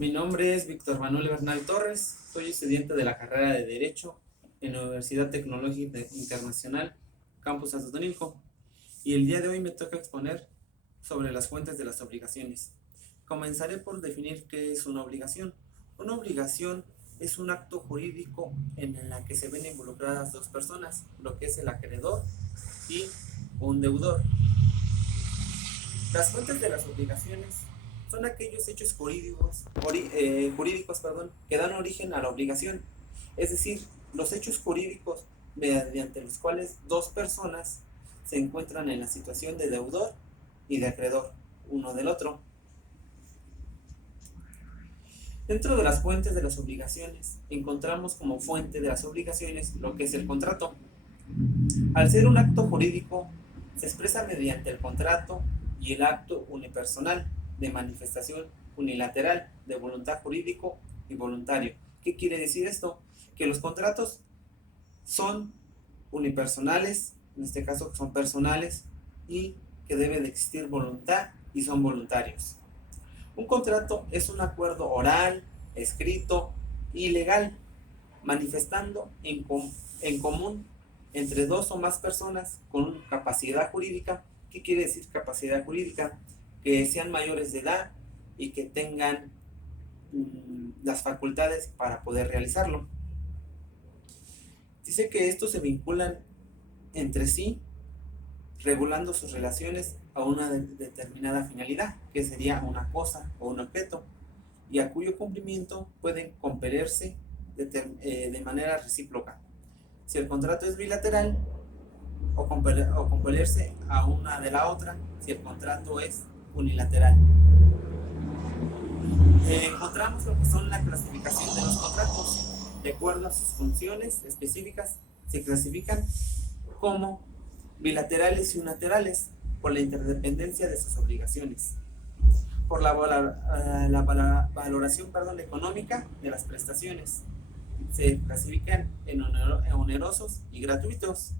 Mi nombre es Víctor Manuel Bernal Torres, soy estudiante de la carrera de Derecho en la Universidad Tecnológica Internacional, Campus Atotonilco, y el día de hoy me toca exponer sobre las fuentes de las obligaciones. Comenzaré por definir qué es una obligación. Una obligación es un acto jurídico en el que se ven involucradas dos personas, lo que es el acreedor y un deudor. Las fuentes de las obligaciones son aquellos hechos jurídicos, que dan origen a la obligación, es decir, los hechos jurídicos mediante los cuales dos personas se encuentran en la situación de deudor y de acreedor uno del otro. Dentro de las fuentes de las obligaciones encontramos como fuente de las obligaciones lo que es el contrato. Al ser un acto jurídico, se expresa mediante el contrato y el acto unipersonal de manifestación unilateral de voluntad jurídico y voluntario. ¿Qué quiere decir esto? Que los contratos son unipersonales, en este caso son personales, y que debe de existir voluntad y son voluntarios. Un contrato es un acuerdo oral, escrito y legal, manifestando en común entre dos o más personas con capacidad jurídica. ¿Qué quiere decir capacidad jurídica? Que sean mayores de edad y que tengan las facultades para poder realizarlo. Dice que estos se vinculan entre sí, regulando sus relaciones a una determinada finalidad, que sería una cosa o un objeto, y a cuyo cumplimiento pueden compelerse de manera recíproca. Si el contrato es bilateral, o compelerse a una de la otra si el contrato es unilateral. Encontramos lo que son la clasificación de los contratos. De acuerdo a sus funciones específicas, se clasifican como bilaterales y unilaterales por la interdependencia de sus obligaciones, por la valoración económica de las prestaciones. Se clasifican en onerosos y gratuitos.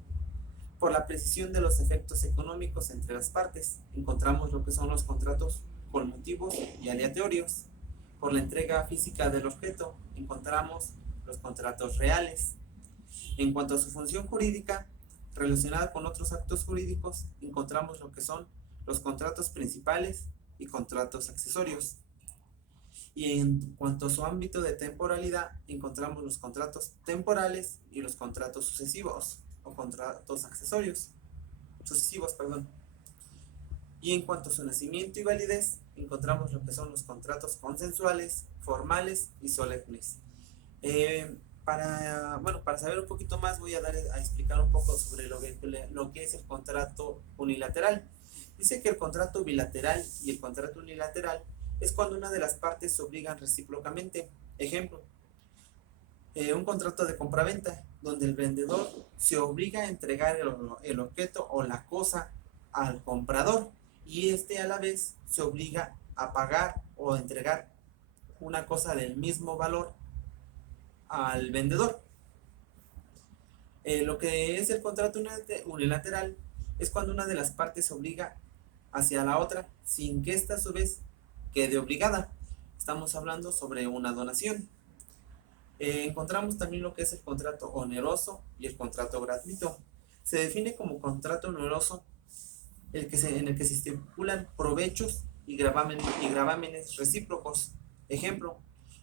Por la precisión de los efectos económicos entre las partes, encontramos lo que son los contratos conmutivos y aleatorios. Por la entrega física del objeto, encontramos los contratos reales. En cuanto a su función jurídica, relacionada con otros actos jurídicos, encontramos lo que son los contratos principales y contratos accesorios. Y en cuanto a su ámbito de temporalidad, encontramos los contratos temporales y los contratos sucesivos o contratos sucesivos. Y en cuanto a su nacimiento y validez, encontramos lo que son los contratos consensuales, formales y solemnes. Para saber un poquito más, voy a explicar un poco sobre lo que es el contrato unilateral. Dice que el contrato bilateral y el contrato unilateral es cuando una de las partes se obligan recíprocamente. Ejemplo, un contrato de compraventa, donde el vendedor se obliga a entregar el objeto o la cosa al comprador, y a la vez se obliga a pagar o entregar una cosa del mismo valor al vendedor. Lo que es el contrato unilateral es cuando una de las partes se obliga hacia la otra sin que ésta a su vez quede obligada. Estamos hablando sobre una donación. Encontramos también lo que es el contrato oneroso y el contrato gratuito. Se define como contrato oneroso en el que se estipulan provechos y gravámenes recíprocos. Ejemplo,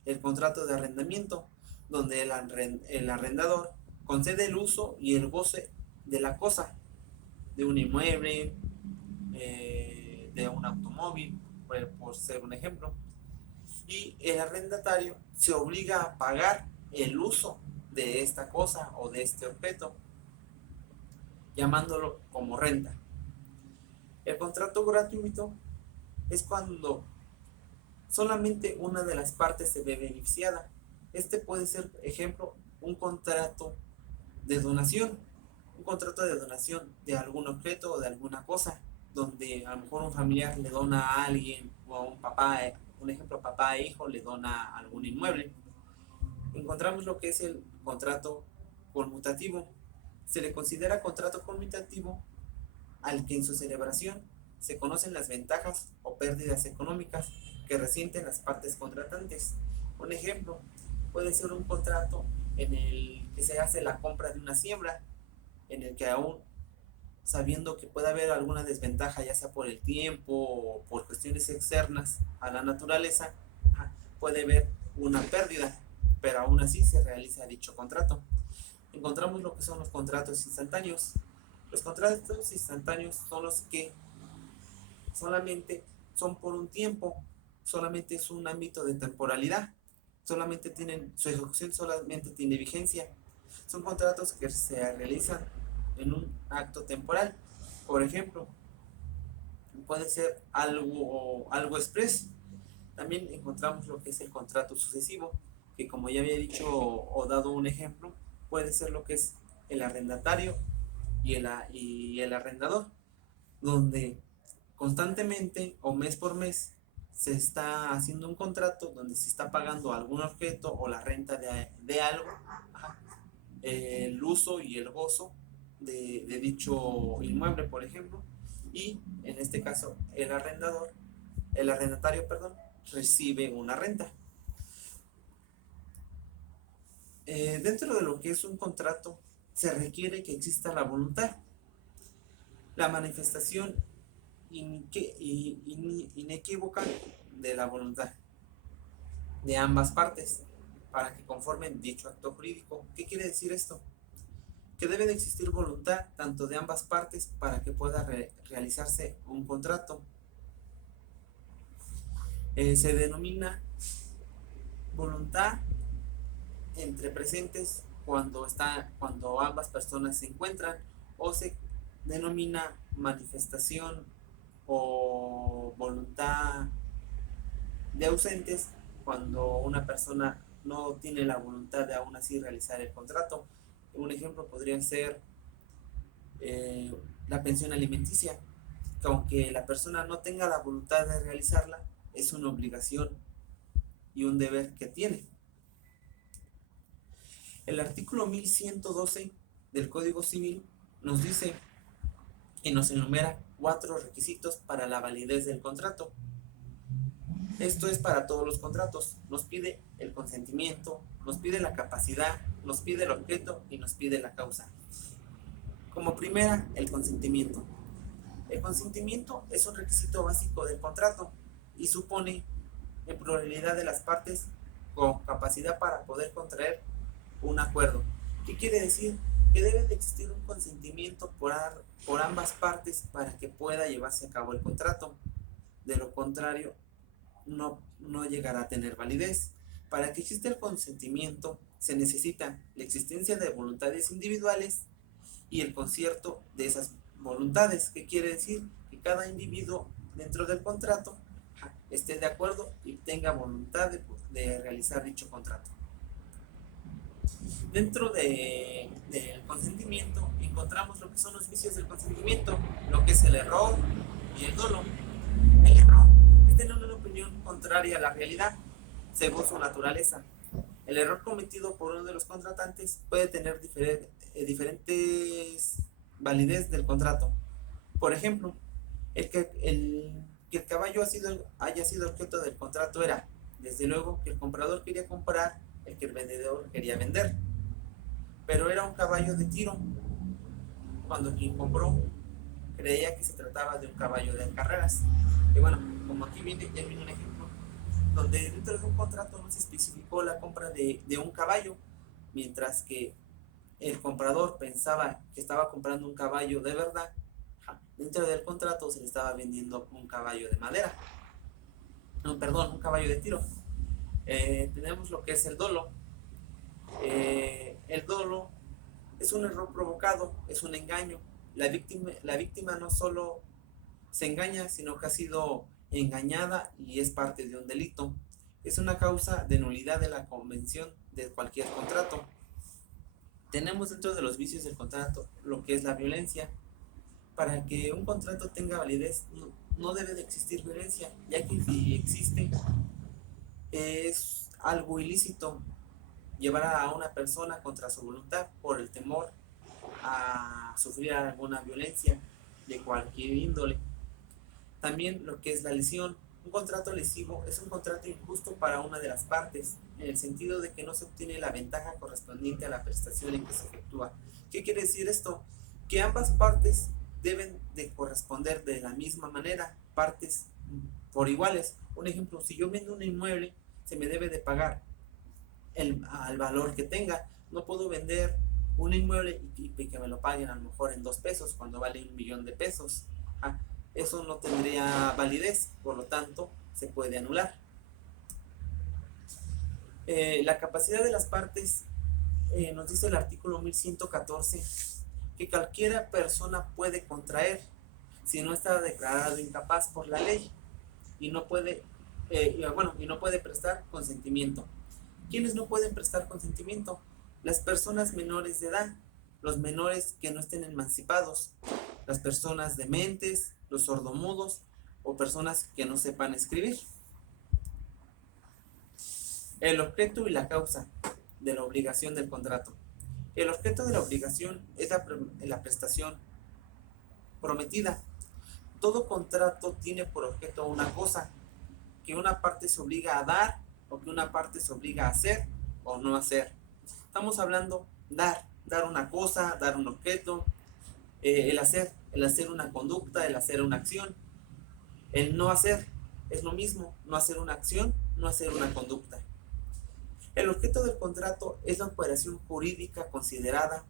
el contrato de arrendamiento, donde el arrendador concede el uso y el goce de la cosa, de un inmueble, de un automóvil, por ser un ejemplo. Y el arrendatario se obliga a pagar el uso de esta cosa o de este objeto, llamándolo como renta. El contrato gratuito es cuando solamente una de las partes se ve beneficiada. Este puede ser, ejemplo, un contrato de donación de algún objeto o de alguna cosa, donde a lo mejor un familiar le dona a alguien, o a un papá, un ejemplo, papá e hijo le dona algún inmueble. Encontramos lo que es el contrato conmutativo. Se le considera contrato conmutativo al que en su celebración se conocen las ventajas o pérdidas económicas que resienten las partes contratantes. Un ejemplo puede ser un contrato en el que se hace la compra de una siembra, en el que aún sabiendo que puede haber alguna desventaja, ya sea por el tiempo o por cuestiones externas a la naturaleza, puede haber una pérdida, pero aún así se realiza dicho contrato. Encontramos lo que son los contratos instantáneos. Los contratos instantáneos son los que solamente son por un tiempo, solamente es un ámbito de temporalidad, solamente tienen, su ejecución solamente tiene vigencia. Son contratos que se realizan en un acto temporal. Por ejemplo, puede ser algo express. También encontramos lo que es el contrato sucesivo, que como ya había dicho o dado un ejemplo, puede ser lo que es el arrendatario y el arrendador, donde constantemente o mes por mes se está haciendo un contrato donde se está pagando algún objeto o la renta de algo, el uso y el gozo de dicho inmueble, por ejemplo, y en este caso el arrendatario, perdón, recibe una renta. Dentro de lo que es un contrato, se requiere que exista la voluntad, la manifestación inequívoca de la voluntad de ambas partes para que conformen dicho acto jurídico. ¿Qué quiere decir esto? Que debe de existir voluntad tanto de ambas partes para que pueda realizarse un contrato. Se denomina voluntad entre presentes cuando ambas personas se encuentran, o se denomina manifestación o voluntad de ausentes cuando una persona no tiene la voluntad de aún así realizar el contrato. Un ejemplo podría ser la pensión alimenticia, que aunque la persona no tenga la voluntad de realizarla, es una obligación y un deber que tiene. El artículo 1112 del Código Civil nos dice y nos enumera 4 requisitos para la validez del contrato. Esto es para todos los contratos. Nos pide el consentimiento, nos pide la capacidad, nos pide el objeto y nos pide la causa. Como primera, el consentimiento. El consentimiento es un requisito básico del contrato y supone en pluralidad de las partes con capacidad para poder contraer un acuerdo. ¿Qué quiere decir? Que debe de existir un consentimiento por ambas partes para que pueda llevarse a cabo el contrato. De lo contrario, no llegará a tener validez. Para que exista el consentimiento, se necesita la existencia de voluntades individuales y el concierto de esas voluntades. ¿Qué quiere decir? Que cada individuo dentro del contrato esté de acuerdo y tenga voluntad de realizar dicho contrato. Dentro del consentimiento encontramos lo que son los vicios del consentimiento, lo que es el error y el dolo. El error es tener una opinión contraria a la realidad según su naturaleza. El error cometido por uno de los contratantes puede tener diferentes validez del contrato. Por ejemplo, que el caballo haya sido objeto del contrato era, desde luego, que el comprador quería comprar el que el vendedor quería vender, pero era un caballo de tiro, cuando quien compró creía que se trataba de un caballo de carreras. Y bueno, como aquí ya viene un ejemplo, donde dentro de un contrato no se especificó la compra de un caballo, mientras que el comprador pensaba que estaba comprando un caballo de verdad. Dentro del contrato se le estaba vendiendo un caballo de madera, no, perdón, un caballo de tiro. Tenemos lo que es el dolo. El dolo es un error provocado, es un engaño. La víctima no solo se engaña, sino que ha sido engañada y es parte de un delito. Es una causa de nulidad de la convención de cualquier contrato. Tenemos dentro de los vicios del contrato lo que es la violencia. Para que un contrato tenga validez no debe de existir violencia, ya que si existe es algo ilícito llevar a una persona contra su voluntad por el temor a sufrir alguna violencia de cualquier índole. También lo que es la lesión. Un contrato lesivo es un contrato injusto para una de las partes, en el sentido de que no se obtiene la ventaja correspondiente a la prestación en que se efectúa. ¿Qué quiere decir esto? Que ambas partes deben de corresponder de la misma manera, partes por iguales. Un ejemplo, si yo vendo un inmueble, se me debe de pagar al valor que tenga. No puedo vender un inmueble y que me lo paguen a lo mejor en 2 pesos cuando vale 1 millón de pesos. Ah, eso no tendría validez, por lo tanto se puede anular. La capacidad de las partes, nos dice el artículo 1114 que cualquiera persona puede contraer si no está declarado incapaz por la ley y no puede, y no puede prestar consentimiento. ¿Quiénes no pueden prestar consentimiento? Las personas menores de edad, los menores que no estén emancipados, las personas dementes, los sordomudos o personas que no sepan escribir. El objeto y la causa de la obligación del contrato. El objeto de la obligación es la prestación prometida. Todo contrato tiene por objeto una cosa, que una parte se obliga a dar o que una parte se obliga a hacer o no hacer. Estamos hablando dar una cosa, dar un objeto, el hacer una conducta, el hacer una acción. El no hacer es lo mismo, no hacer una acción, no hacer una conducta. El objeto del contrato es la operación jurídica considerada.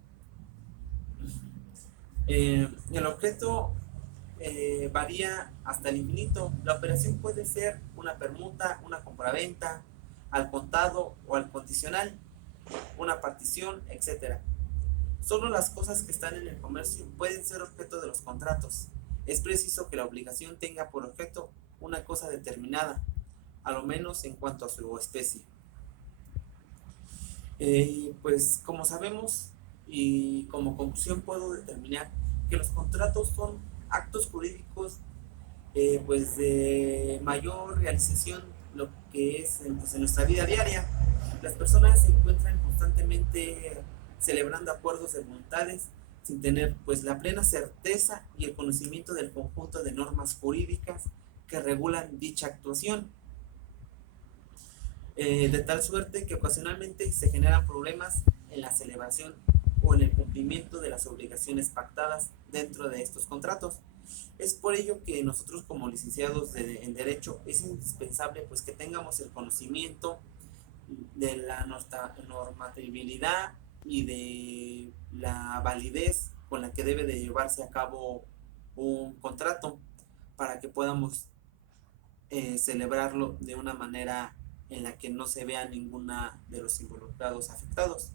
El objeto varía hasta el infinito. La operación puede ser una permuta, una compraventa, al contado o al condicional, una partición, etc. Solo las cosas que están en el comercio pueden ser objeto de los contratos. Es preciso que la obligación tenga por objeto una cosa determinada, a lo menos en cuanto a su especie. Pues como sabemos y como conclusión puedo determinar que los contratos son actos jurídicos pues de mayor realización, lo que es pues, en nuestra vida diaria. Las personas se encuentran constantemente celebrando acuerdos de voluntades sin tener pues la plena certeza y el conocimiento del conjunto de normas jurídicas que regulan dicha actuación, de tal suerte que ocasionalmente se generan problemas en la celebración o en el cumplimiento de las obligaciones pactadas dentro de estos contratos. Es por ello que nosotros como licenciados en Derecho es indispensable pues que tengamos el conocimiento de la normatividad y de la validez con la que debe de llevarse a cabo un contrato para que podamos celebrarlo de una manera en la que no se vea ninguna de los involucrados afectados,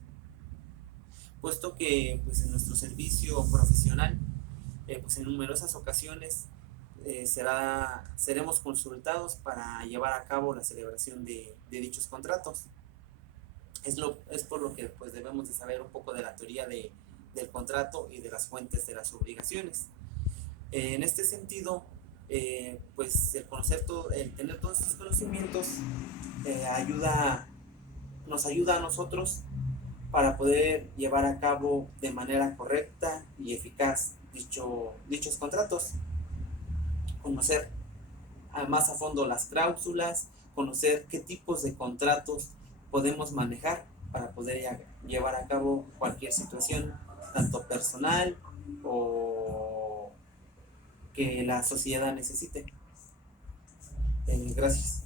puesto que pues, en nuestro servicio profesional pues en numerosas ocasiones seremos consultados para llevar a cabo la celebración de dichos contratos. Es por lo que pues, debemos de saber un poco de la teoría del contrato y de las fuentes de las obligaciones. En este sentido, pues el tener todos estos conocimientos nos ayuda a nosotros para poder llevar a cabo de manera correcta y eficaz dichos contratos. Conocer más a fondo las cláusulas, conocer qué tipos de contratos podemos manejar para poder llevar a cabo cualquier situación, tanto personal o que la sociedad necesite. Gracias.